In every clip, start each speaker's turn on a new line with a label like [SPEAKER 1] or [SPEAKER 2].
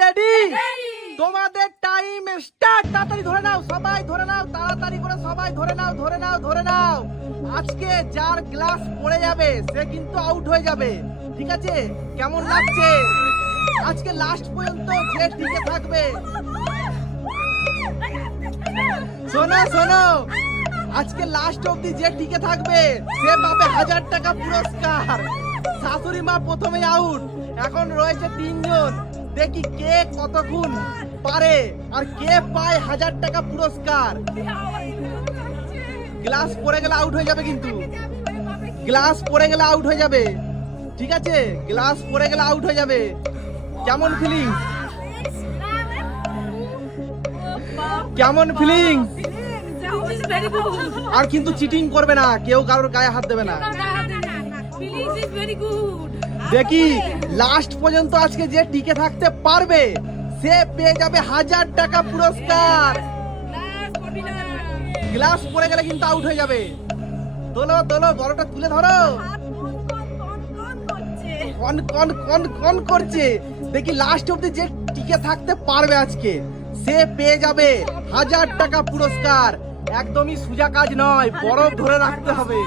[SPEAKER 1] Ready তোমাদের time start তাড়াতাড়ি ধরে নাও সবাই ধরে নাও তাড়াতাড়ি করে সবাই ধরে নাও ধরে নাও ধরে নাও। আজকে যার গ্লাস পড়ে যাবে সে কিন্তু আউট হয়ে যাবে। ঠিক আছে? কেমন লাগছে? আজকে লাস্ট পর্যন্ত যে টিকে থাকবে। শোনো শোনো। আজকে লাস্ট অবধি যে টিকে থাকবে সে পাবে হাজার টাকা পুরস্কার। শাশুড়ি মা প্রথমে আউট এখন রয়েছে তিনজন। দেখি কে কতক্ষণ পারে আর কে পায় হাজার টাকা পুরস্কার। গ্লাস পড়ে গেলে আউট হয়ে যাবে কিন্তু। গ্লাস পড়ে গেলে আউট হয়ে যাবে। ঠিক আছে? গ্লাস পড়ে গেলে আউট হয়ে যাবে। কেমন ফিলিং কেমন ফিলিং আর কিন্তু চিটিং করবে না। কেউ কারোর গায়ে হাত দেবে না। দেখি লাস্ট পর্যন্ত আজকে যে টিকে থাকতে পারবে সে পেয়ে যাবে হাজার টাকা পুরস্কার। গ্লাস পড়ে গেলে কিন্তু আউট হয়ে যাবে। তোলো তোলো বড়টা তুলে ধরো। কন কন কন কন করছে। দেখি লাস্ট অব্দি যে টিকে থাকতে পারবে আজকে সে পেয়ে যাবে হাজার টাকা পুরস্কার। একদমই সোজা কাজ নয় বরফ ধরে রাখতে হবে।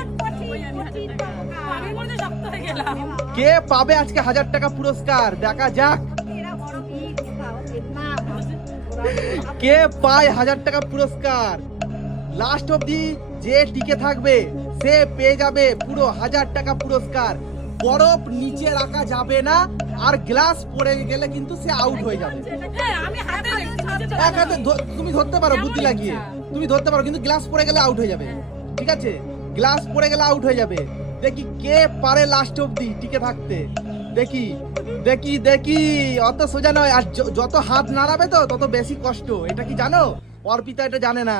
[SPEAKER 1] কে পাবে আজকে হাজার টাকা পুরস্কার? দেখা যাক। কে পায় হাজার টাকা পুরস্কার? লাস্ট অবধি যে টিকে থাকবে সে পেয়ে যাবে পুরো হাজার টাকা পুরস্কার। বরফ নিচে রাখা যাবে না আর গ্লাস পড়ে গেলে কিন্তু সে আউট হয়ে যাবে। এক হাতে তুমি ধরতে পারো বুদ্ধি লাগিয়ে। তুমি ধরতে পারো কিন্তু গ্লাস পড়ে গেলে আউট হয়ে যাবে। ঠিক আছে? গ্লাস পড়ে গেলে আউট হয়ে যাবে। দেখি কে পারে লাস্ট অবধি টিকে থাকতে। দেখি দেখি দেখি অত সোজা নয়। আর যত হাত নাড়াবে তো তত বেশি কষ্ট। এটা কি জানো? অর্পিতা এটা জানে না।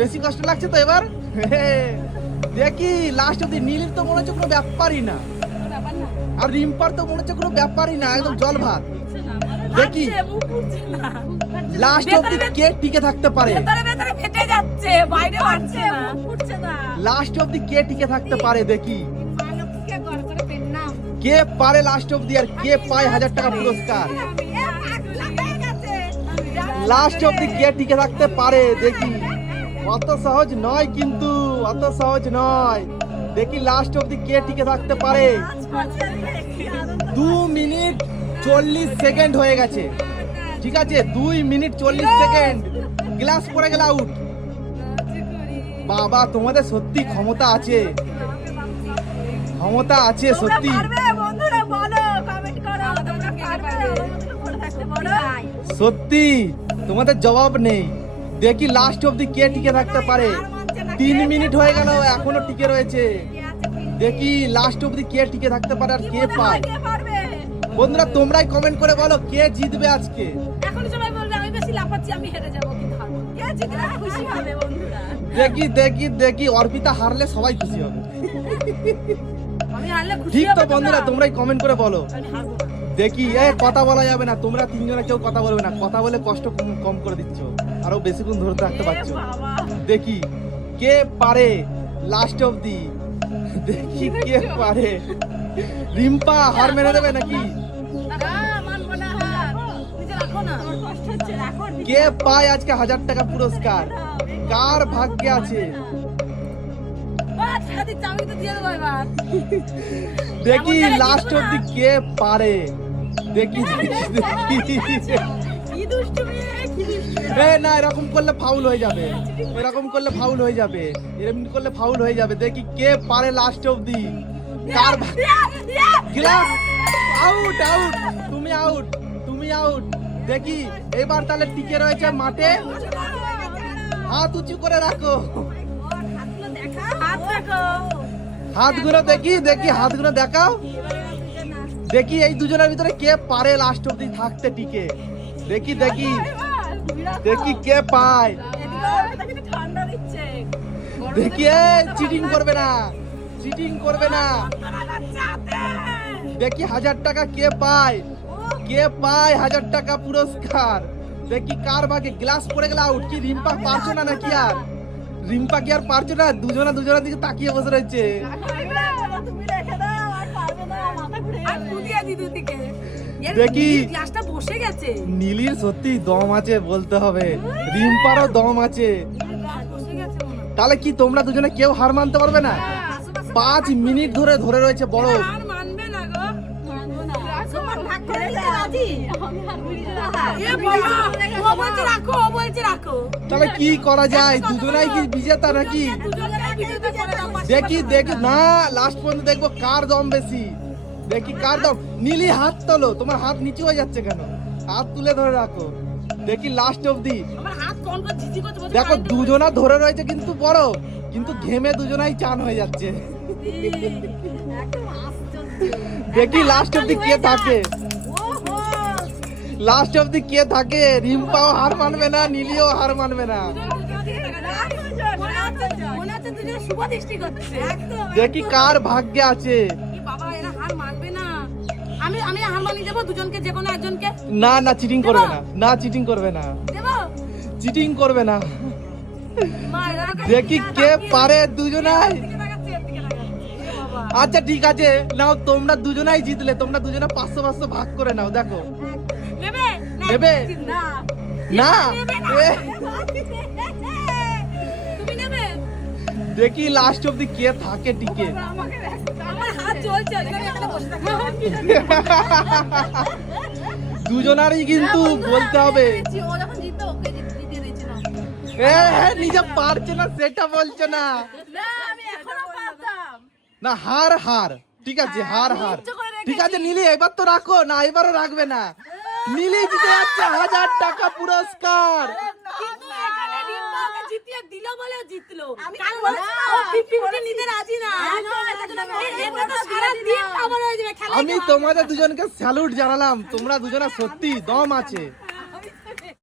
[SPEAKER 1] বেশি কষ্ট লাগছে তো এবার? দেখি লাস্ট অবধি নীলির তো মনে হচ্ছে কোনো ব্যাপারই না। আর রিম্পার তো মনে হচ্ছে কোনো ব্যাপারই না একদম জল ভাত দেখি। লাস্ট অবধি কে টিকে থাকতে পারে। লাস্ট অবধি কে টিকে থাকতে পারে দেখি। কে পারে লাস্ট অবধি আর কে পায় হাজার টাকা পুরস্কার। লাস্ট অবধি কে টিকে থাকতে পারে দেখি। অত সহজ নয় কিন্তু অত সহজ নয়। দেখি লাস্ট অবধি কে টিকে থাকতে পারে। দু মিনিট চল্লিশ সেকেন্ড হয়ে গেছে। ঠিক আছে দুই মিনিট চল্লিশ সেকেন্ড। গ্লাস পড়ে গেলে আউট বাবা তোমাদের সত্যি ক্ষমতা আছে। ক্ষমতা আছে সত্যি। সত্যি তোমাদের জবাব নেই। দেখি লাস্ট অবধি কে টিকে থাকতে পারে। তিন মিনিট হয়ে গেল এখনও টিকে রয়েছে। দেখি লাস্ট অবধি কে টিকে থাকতে পারে আর কে পায়। বন্ধুরা তোমরাই কমেন্ট করে বলো কে জিতবে আজকে।
[SPEAKER 2] বলবে আমি হেরে যাব কে জিতলে খুশি হবে বন্ধুরা।
[SPEAKER 1] দেখি দেখি দেখি অর্পিতা হারলে সবাই খুশি হবে।
[SPEAKER 2] আমি হারলে খুশি
[SPEAKER 1] ঠিক তো বন্ধুরা তোমরাই কমেন্ট করে বলো। দেখি এ কথা বলা যাবে না তোমরা তিনজনে কেউ কথা বলবে না। কথা বলে কষ্ট কম- করে দিচ্ছ। আরও বেশিক্ষণ ধরে থাকতে
[SPEAKER 2] এ
[SPEAKER 1] পারছ। দেখি কে পারে লাস্ট অবধি? দেখি কে পারে? রিম্পা হার মেনে দেবে নাকি? কে পায় আজকে হাজার টাকা পুরস্কার? কার ভাগ্যে আছে? দেখি লাস্ট। অবধি কে পারে। দেখি না এরকম করলে ফাউল হয়ে যাবে। এরকম করলে ফাউল হয়ে যাবে। এরকম করলে ফাউল হয়ে যাবে। দেখি কে পারে লাস্ট অবধি। কার গ্লাস আউট আউট তুমি আউট তুমি আউট দেখি, এবার তাহলে টিকে রয়েছে মাঠে। হাত উঁচু করে রাখো। হাতগুলো দেখি দেখি, হাতগুলো দেখাও। দেখি, এই দুজনের ভিতরে কে পারে লাস্ট অব্দি থাকতে টিকে। দেখি দেখি। দেখি কে পায়। দেখি চিটিং করবে না। চিটিং করবে না। দেখি হাজার টাকা কে পায়। কে পায় হাজার টাকা পুরস্কার? দেখি কার ভাগে গ্লাস পড়ে গেলে আউট কি রিম্পা পারছ না নাকি আর? রিম্পা কি আর পারছ না? দুজনা দুজনের দিকে তাকিয়ে বসে রয়েছে। দেখি।
[SPEAKER 2] বসে গেছে
[SPEAKER 1] নীলির সত্যি দম আছে বলতে হবে। রিম্পারও দম আছে। তাহলে কি তোমরা দুজনে কেউ হার মানতে পারবে না? পাঁচ মিনিট ধরে ধরে রয়েছে বড় তাহলে কি করা যায়? দুজনাই কি বিজেতা নাকি? দেখি দেখি। না লাস্ট পর্যন্ত দেখব কার দম বেশি। দেখি কার দম। নীলি হাত তোলো। তোমার হাত নিচু হয়ে যাচ্ছে কেন? হাত তুলে ধরে রাখো। দেখি লাস্ট অবধি। দেখো দুজনা ধরে রয়েছে কিন্তু বড়। কিন্তু ঘেমে দুজনাই চান হয়ে যাচ্ছে। দেখি লাস্ট অবধি কে থাকে। লাস্ট অবধি কে থাকে? রিম্পাও হার মানবে না নীলিও হার মানবে না। দেখি কার ভাগ্যে আছে।
[SPEAKER 2] না
[SPEAKER 1] না চিটিং করবে না। না চিটিং করবে না। চিটিং করবে না। দেখি কে পারে দুজনাই। আচ্ছা ঠিক আছে। নাও তোমরা দুজনাই জিতলে তোমরা দুজনে পাঁচশো পাঁচশো ভাগ করে নাও দেখো।
[SPEAKER 2] নেবে না,
[SPEAKER 1] দেখি লাস্ট অব্দি কে থাকে টিকে। দুজনারই কিন্তু বলতে হবে। নিজে পারছে না সেটা বলছে না। না হার হার। ঠিক আছে হার হার। ঠিক আছে নীলি এবার তো রাখো। না এবারও রাখবে না। নীলি জিতে যাচ্ছে হাজার টাকা পুরস্কার।
[SPEAKER 2] কিন্তু এখানে রিম্পা ওকে জিতিয়ে দিল বলে জিতলো।
[SPEAKER 3] আমি
[SPEAKER 2] কারণ
[SPEAKER 3] বলছি
[SPEAKER 2] ও
[SPEAKER 3] না,
[SPEAKER 2] 50-50 নিতে রাজি না।
[SPEAKER 3] একদম, একদম,
[SPEAKER 2] এ- এটা তো সারা দিন খবর হয়ে যাবে খেলা
[SPEAKER 1] আমি তোমাদের দুজনকে স্যালুট জানালাম। তোমরা দুজনে সত্যি দম আছে।